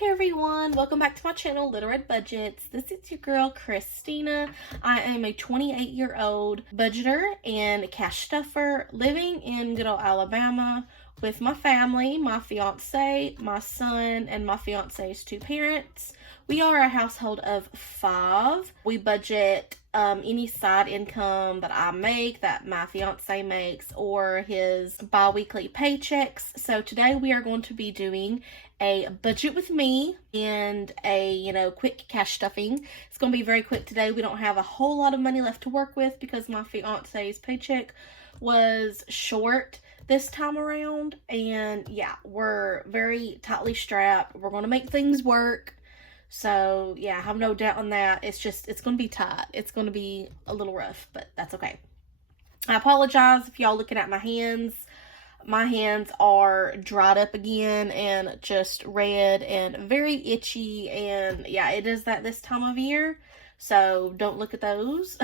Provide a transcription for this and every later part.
Hey everyone, welcome back to my channel, Little Red Budgets. This is your girl, Christina. I am a 28-year-old budgeter and cash stuffer living in good old Alabama with my family, my fiance, my son, and my fiance's two parents. We are a household of 5. We budget any side income that I make, that my fiance makes, or his bi-weekly paychecks. So today we are going to be doing a budget with me and a quick cash stuffing. It's going to be very quick today. We don't have a whole lot of money left to work with because my fiance's paycheck was short this time around, and yeah, we're very tightly strapped. We're going to make things work. So yeah, I have no doubt on that. It's going to be tight. It's going to be a little rough, but that's okay. I apologize if y'all looking at my hands. My hands are dried up again and just red and very itchy, and yeah, it is that this time of year, so don't look at those.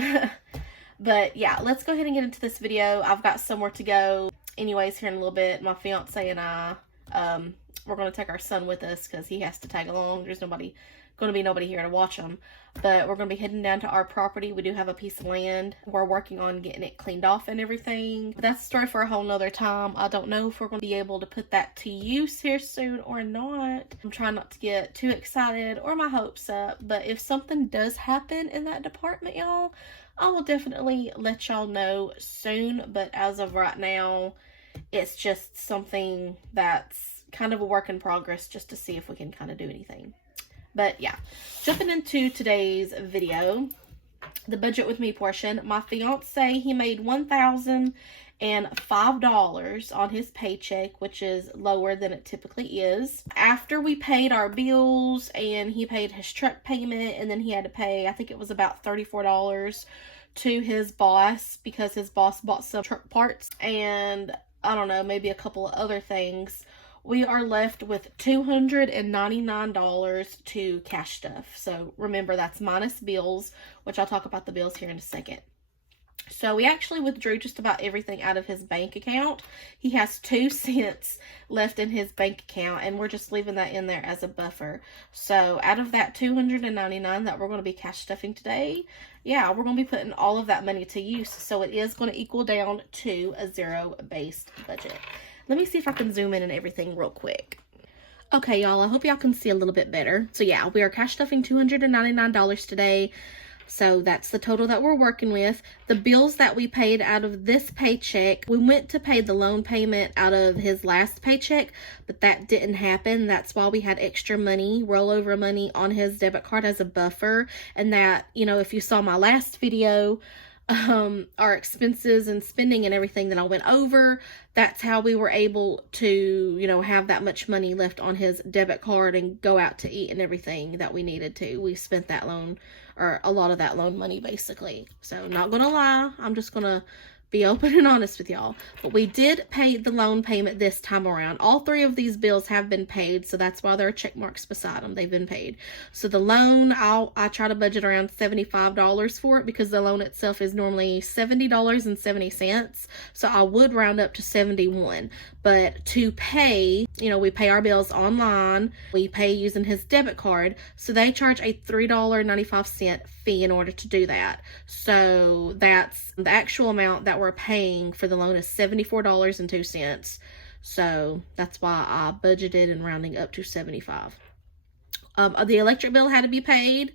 But yeah, let's go ahead and get into this video. I've got somewhere to go anyways here in a little bit. My fiance and I, we're going to take our son with us because he has to tag along. There's going to be nobody here to watch him, but we're going to be heading down to our property. We do have a piece of land. We're working on getting it cleaned off and everything, but that's a story for a whole nother time. I don't know if we're going to be able to put that to use here soon or not. I'm trying not to get too excited or my hopes up, but if something does happen in that department, y'all, I will definitely let y'all know soon. But as of right now, it's just something that's kind of a work in progress, just to see if we can kind of do anything. But yeah, jumping into today's video, the budget with me portion. My fiance, he made $1,005 on his paycheck, which is lower than it typically is. After we paid our bills and he paid his truck payment, and then he had to pay, I think it was about $34 to his boss because his boss bought some truck parts and I don't know, maybe a couple of other things. We are left with $299 to cash stuff. So remember, that's minus bills, which I'll talk about the bills here in a second. So we actually withdrew just about everything out of his bank account. He has 2 cents left in his bank account, and we're just leaving that in there as a buffer. So out of that $299 that we're going to be cash stuffing today, yeah, we're going to be putting all of that money to use. So it is going to equal down to a zero-based budget. Let me see if I can zoom in and everything real quick. Okay, y'all, I hope y'all can see a little bit better. So yeah, we are cash stuffing $299 today. So that's the total that we're working with. The bills that we paid out of this paycheck, we went to pay the loan payment out of his last paycheck, but that didn't happen. That's why we had extra money, rollover money on his debit card as a buffer. And that, if you saw my last video, our expenses and spending and everything that I went over, that's how we were able to, have that much money left on his debit card and go out to eat and everything that we needed to. We spent that loan, or a lot of that loan money, basically. So not gonna lie, I'm just gonna be open and honest with y'all, but we did pay the loan payment this time around. All 3 of these bills have been paid, so that's why there are check marks beside them. They've been paid. So the loan, I try to budget around $75 for it because the loan itself is normally $70.70. So I would round up to 71. But to pay, we pay our bills online. We pay using his debit card. So they charge a $3.95 fee in order to do that. So that's the actual amount that we're paying for the loan is $74.02. So that's why I budgeted and rounding up to 75. The electric bill had to be paid,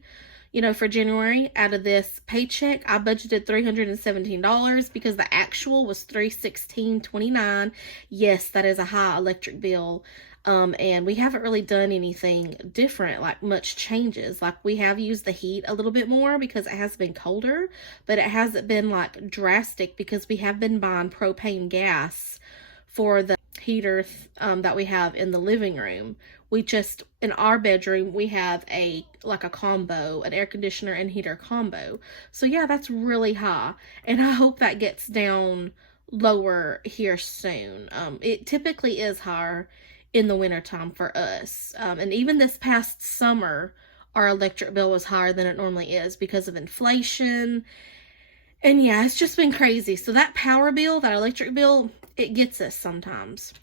for January. Out of this paycheck, I budgeted $317 because the actual was $316.29. Yes, that is a high electric bill. And we haven't really done anything different, like much changes. Like we have used the heat a little bit more because it has been colder, but it hasn't been like drastic because we have been buying propane gas for the heater that we have in the living room. We just, in our bedroom, we have a combo, an air conditioner and heater combo. So yeah, that's really high. And I hope that gets down lower here soon. It typically is higher in the wintertime for us. And even this past summer, our electric bill was higher than it normally is because of inflation. And yeah, it's just been crazy. So that power bill, that electric bill, it gets us sometimes.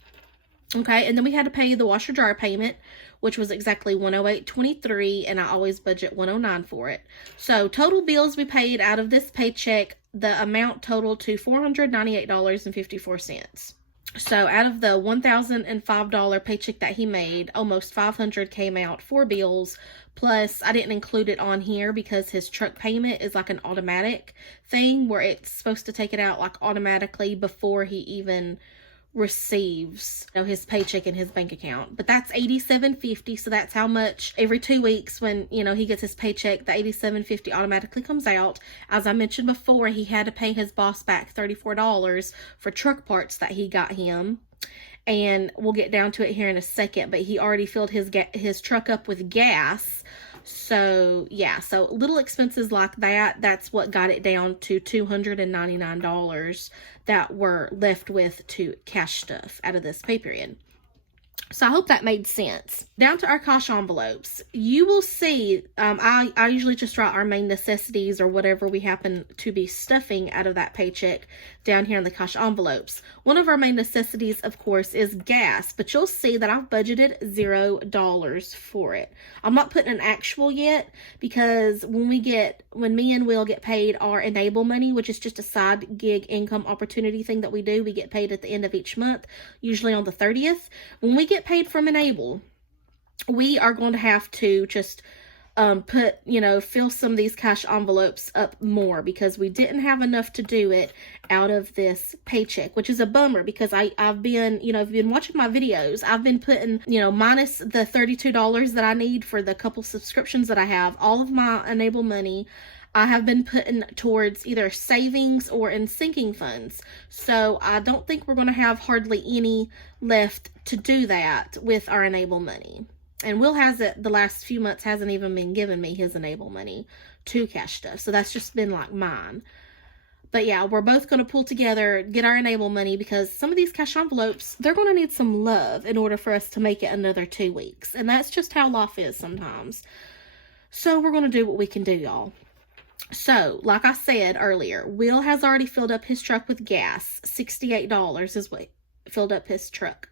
Okay, and then we had to pay the washer dryer payment, which was exactly $108.23, and I always budget $109 for it. So total bills we paid out of this paycheck, the amount totaled to $498.54. So out of the $1,005 paycheck that he made, almost $500 came out for bills. Plus, I didn't include it on here because his truck payment is like an automatic thing where it's supposed to take it out like automatically before he even receives, you know, his paycheck in his bank account. But that's $87.50, so that's how much every 2 weeks when, you know, he gets his paycheck, the $87.50 automatically comes out. As I mentioned before, he had to pay his boss back $34 for truck parts that he got him, and we'll get down to it here in a second, but he already filled his truck up with gas. So yeah, so little expenses like that, that's what got it down to $299 that we're left with to cash stuff out of this pay period. So I hope that made sense. Down to our cash envelopes. You will see, I usually just write our main necessities or whatever we happen to be stuffing out of that paycheck down here in the cash envelopes. One of our main necessities, of course, is gas, but you'll see that I've budgeted $0 for it. I'm not putting an actual yet because when me and Will get paid our enable money, which is just a side gig income opportunity thing that we do, we get paid at the end of each month, usually on the 30th. When we get paid from enable, we are going to have to just fill some of these cash envelopes up more because we didn't have enough to do it out of this paycheck, which is a bummer because I've been, if you've been watching my videos, I've been putting, minus the $32 that I need for the couple subscriptions that I have, all of my enable money I have been putting towards either savings or in sinking funds. So I don't think we're going to have hardly any left to do that with our enable money. And Will the last few months hasn't even been giving me his enable money to cash stuff. So that's just been like mine. But yeah, we're both going to pull together, get our enable money because some of these cash envelopes, they're going to need some love in order for us to make it another 2 weeks. And that's just how life is sometimes. So we're going to do what we can do, y'all. So, like I said earlier, Will has already filled up his truck with gas. $68 is what filled up his truck.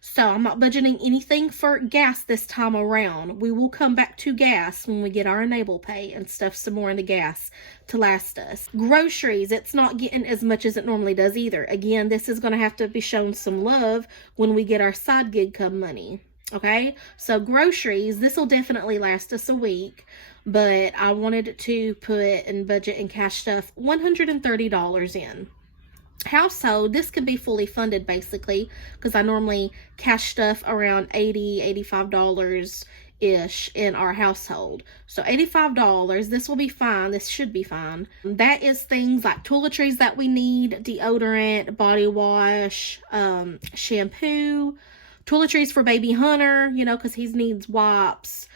So, I'm not budgeting anything for gas this time around. We will come back to gas when we get our enable pay and stuff some more into gas to last us. Groceries, it's not getting as much as it normally does either. Again, this is going to have to be shown some love when we get our side gig come money. Okay, so groceries, this will definitely last us a week, but I wanted to put and budget and cash stuff $130 in. Household, this can be fully funded basically because I normally cash stuff around $80, $85-ish in our household. So $85, this will be fine. This should be fine. That is things like toiletries that we need, deodorant, body wash, shampoo, toiletries for baby Hunter, because he needs wipes.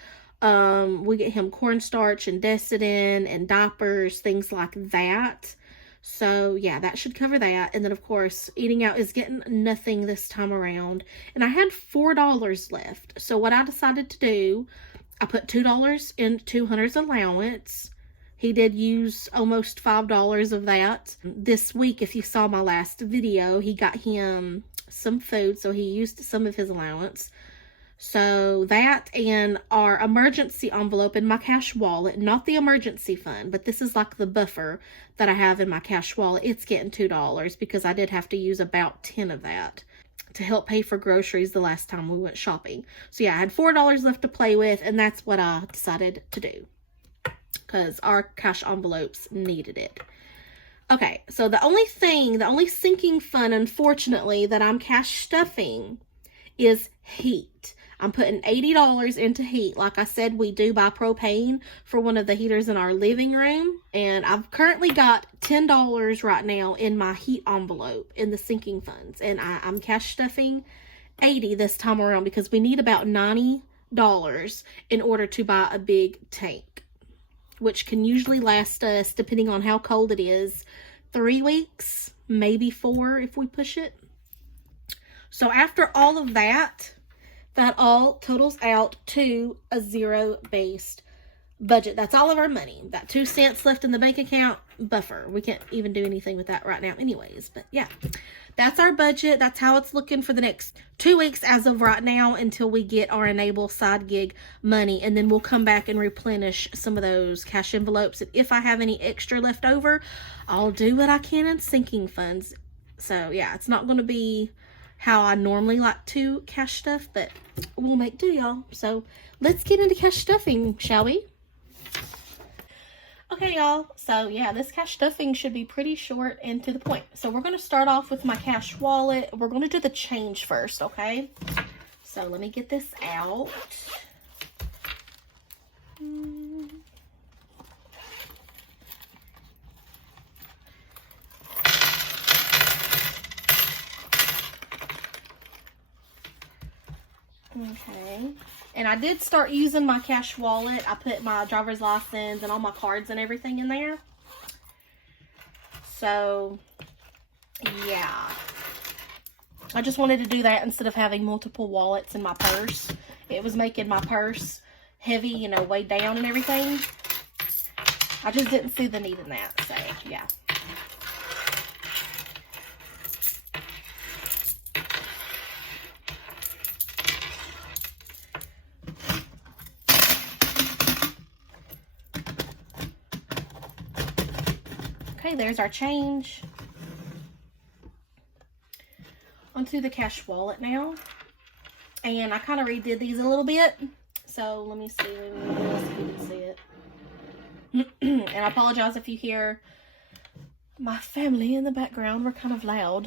We get him cornstarch and Desitin and diapers, things like that. So yeah, that should cover that. And then of course, eating out is getting nothing this time around. And I had $4 left. So what I decided to do, I put $2 into Hunter's allowance. He did use almost $5 of that. This week, if you saw my last video, he got him some food, so he used some of his allowance. So that and our emergency envelope in my cash wallet, not the emergency fund, but this is like the buffer that I have in my cash wallet. It's getting $2 because I did have to use about 10 of that to help pay for groceries the last time we went shopping. So yeah, I had $4 left to play with, and that's what I decided to do because our cash envelopes needed it. Okay, so the only sinking fund, unfortunately, that I'm cash stuffing is heat. I'm putting $80 into heat. Like I said, we do buy propane for one of the heaters in our living room. And I've currently got $10 right now in my heat envelope in the sinking funds. And I'm cash stuffing $80 this time around because we need about $90 in order to buy a big tank, which can usually last us, depending on how cold it is, 3 weeks, maybe 4 if we push it. So after all of that, that all totals out to a zero-based budget. That's all of our money. That 2 cents left in the bank account, buffer. We can't even do anything with that right now anyways. But yeah, that's our budget. That's how it's looking for the next 2 weeks as of right now until we get our Enable side gig money. And then we'll come back and replenish some of those cash envelopes. And if I have any extra left over, I'll do what I can in sinking funds. So yeah, it's not going to be how I normally like to cash stuff, but we'll make do, y'all. So let's get into cash stuffing, shall we? Okay, y'all, so yeah, this cash stuffing should be pretty short and to the point. So we're going to start off with my cash wallet. We're going to do the change first, okay? So let me get this out. Okay. And I did start using my cash wallet. I put my driver's license and all my cards and everything in there. So, yeah. I just wanted to do that instead of having multiple wallets in my purse. It was making my purse heavy, you know, weighed down and everything. I just didn't see the need in that. So, yeah. Okay, there's our change. Onto the cash wallet now. And I kind of redid these a little bit. So let me see. Let's see if you can see it. And I apologize if you hear my family in the background. We're kind of loud.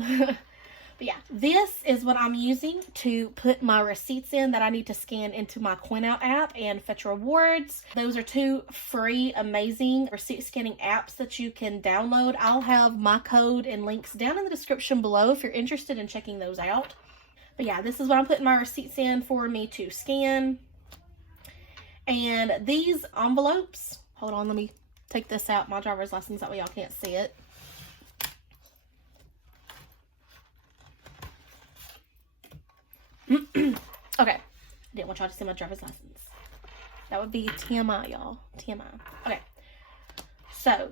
But yeah, this is what I'm using to put my receipts in that I need to scan into my Coinout app and Fetch Rewards. Those are 2 free, amazing receipt scanning apps that you can download. I'll have my code and links down in the description below if you're interested in checking those out. But yeah, this is what I'm putting my receipts in for me to scan. And these envelopes, hold on, let me take this out, my driver's license, that way y'all can't see it. Okay, didn't want y'all to see my driver's license. That would be TMI, y'all. TMI. Okay, so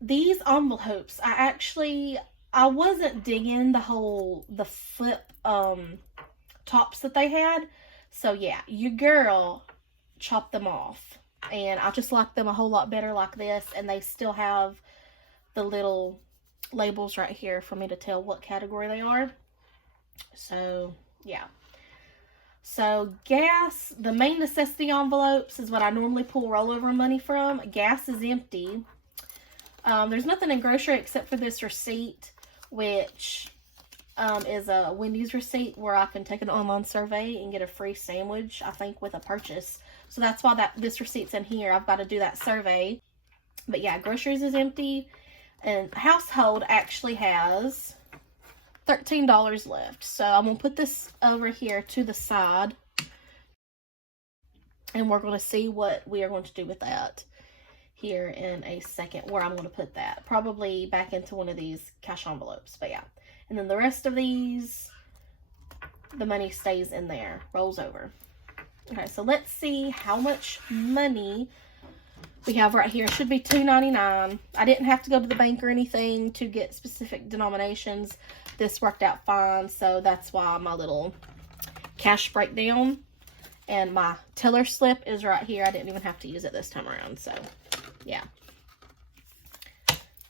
these envelopes, I wasn't digging the flip tops that they had. So yeah, your girl chopped them off, and I just like them a whole lot better like this. And they still have the little labels right here for me to tell what category they are. So yeah. So gas, the main necessity envelopes is what I normally pull rollover money from. Gas is empty. There's nothing in grocery except for this receipt, which is a Wendy's receipt where I can take an online survey and get a free sandwich, I think, with a purchase. So that's why this receipt's in here. I've got to do that survey. But yeah, groceries is empty. And household actually has $13 left. So I'm going to put this over here to the side. And we're going to see what we are going to do with that here in a second, where I'm going to put that. Probably back into one of these cash envelopes. But yeah. And then the rest of these, the money stays in there, rolls over. Okay, so let's see how much money we have right here. It should be $2.99. I didn't have to go to the bank or anything to get specific denominations. This worked out fine, so that's why my little cash breakdown and my teller slip is right here. I didn't even have to use it this time around, so yeah.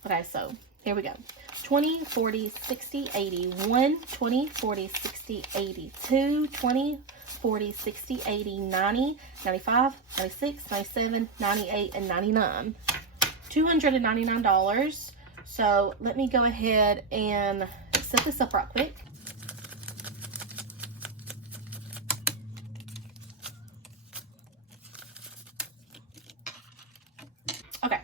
Okay, so here we go. 20, 40, 60, 80, 1, 20, 40, 60, 80, 2, 20, 40, 60, 80, 90, 95, 96, 97, 98, and 99. $299. So let me go ahead and set this up right quick. Okay.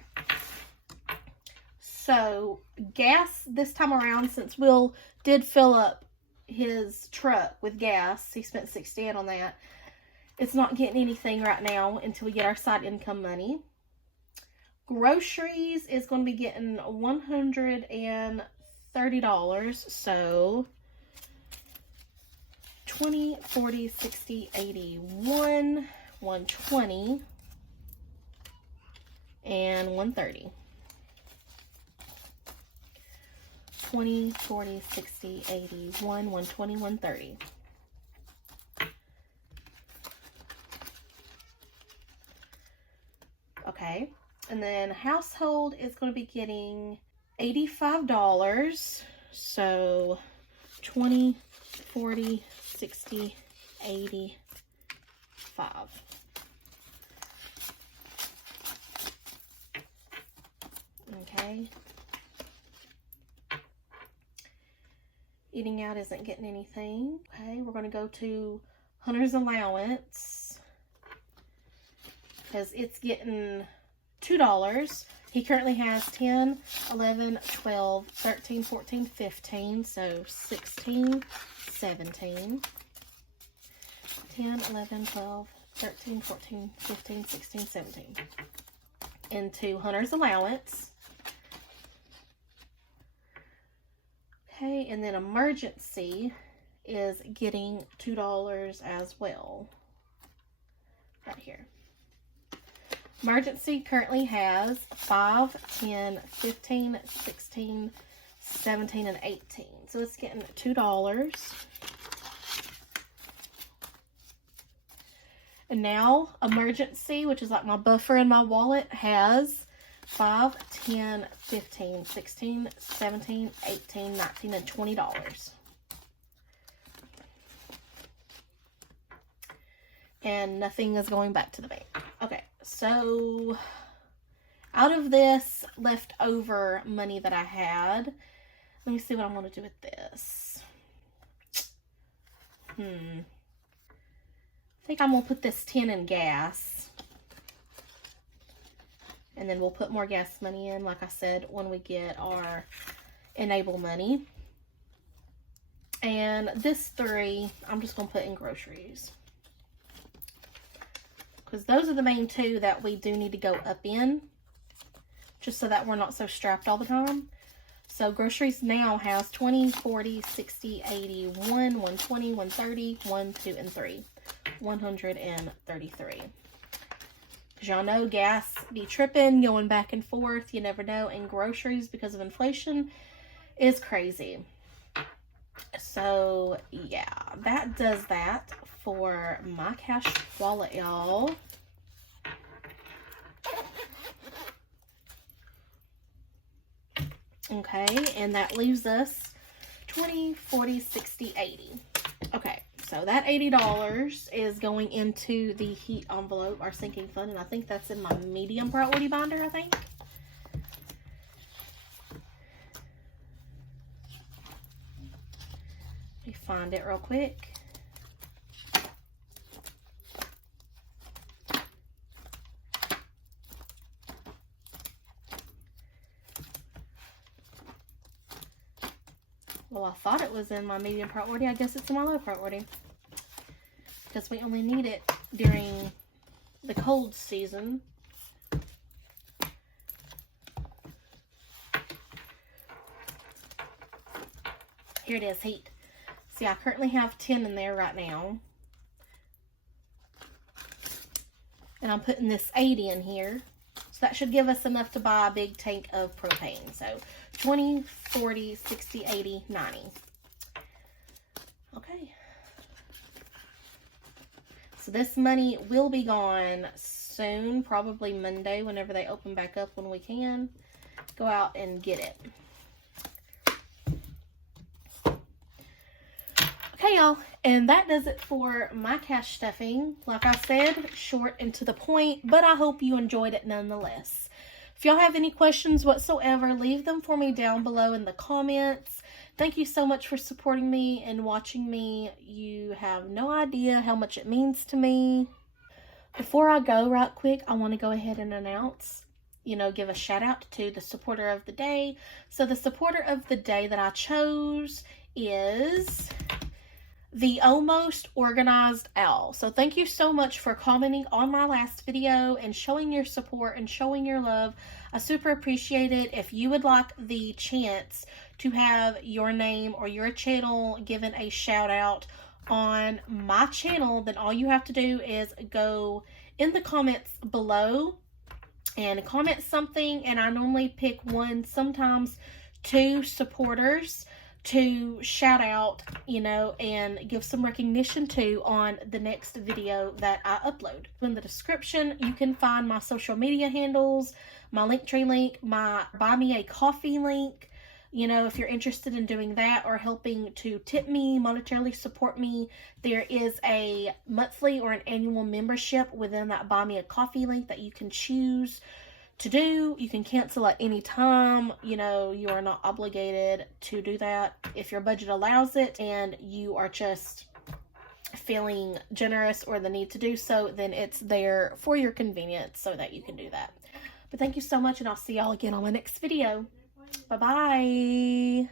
So gas this time around, since Will did fill up his truck with gas, he spent $68 on that. It's not getting anything right now until we get our side income money. Groceries is going to be getting $130. So 20, 40, 60, 80, 120. and 130. 20, 40, 60, 80, 120, 130. Okay, and then household is going to be getting $85. So 20, 40, 60, 85. Okay. Eating out isn't getting anything. Okay, we're going to go to Hunter's allowance because it's getting $2. He currently has 10, 11, 12, 13, 14, 15, so 16, 17, 10, 11, 12, 13, 14, 15, 16, 17 into Hunter's allowance. Okay, and then emergency is getting $2 as well. Right here. Emergency currently has 5, 10, 15, 16, 17, and 18. So it's getting $2. And now emergency, which is like my buffer in my wallet, has 5, 10, 15, 16, 17, 18, 19, and $20. And nothing is going back to the bank. Okay, so out of this leftover money that I had, let me see what I want to do with this. I think I'm going to put this 10 in gas. And then we'll put more gas money in, like I said, when we get our enable money. And this 3, I'm just going to put in groceries. Because those are the main 2 that we do need to go up in. Just so that we're not so strapped all the time. So groceries now has 20, 40, 60, 80, 1, 120, 130, 1, 2, and 3. 133. Because y'all know gas be tripping, going back and forth. You never know. And groceries, because of inflation, is crazy. So, yeah. That does that for my cash wallet, y'all. Okay. And that leaves us 20, 40, 60, 80. Okay. So that $80 is going into the heat envelope, our sinking fund, and I think that's in my medium priority binder, I think. Let me find it real quick. Well, I thought it was in my medium priority. I guess it's in my low priority. Because we only need it during the cold season. Here it is, heat. See, I currently have 10 in there right now. And I'm putting this 80 in here. So that should give us enough to buy a big tank of propane. So 20, 40, 60, 80, 90. Okay. So this money will be gone soon, probably Monday, whenever they open back up, when we can go out and get it. Okay, y'all, and that does it for my cash stuffing. Like I said, short and to the point, but I hope you enjoyed it nonetheless. If y'all have any questions whatsoever, leave them for me down below in the comments. Thank you so much for supporting me and watching me. You have no idea how much it means to me. Before I go right quick, I want to go ahead and announce, give a shout out to the supporter of the day. So the supporter of the day that I chose is the Almost Organized Owl. So thank you so much for commenting on my last video and showing your support and showing your love. I super appreciate it. If you would like the chance to have your name or your channel given a shout out on my channel, then all you have to do is go in the comments below and comment something, and I normally pick one, sometimes two supporters to shout out, you know, and give some recognition to on the next video that I upload. In the description, you can find my social media handles, my Linktree link, my Buy Me a Coffee link. You know, if you're interested in doing that or helping to tip me, monetarily support me, there is a monthly or an annual membership within that Buy Me a Coffee link that you can choose to do. You can cancel at any time. You know, you are not obligated to do that. If your budget allows it and you are just feeling generous or the need to do so, then it's there for your convenience so that you can do that. But thank you so much, and I'll see y'all again on my next video. Bye-bye.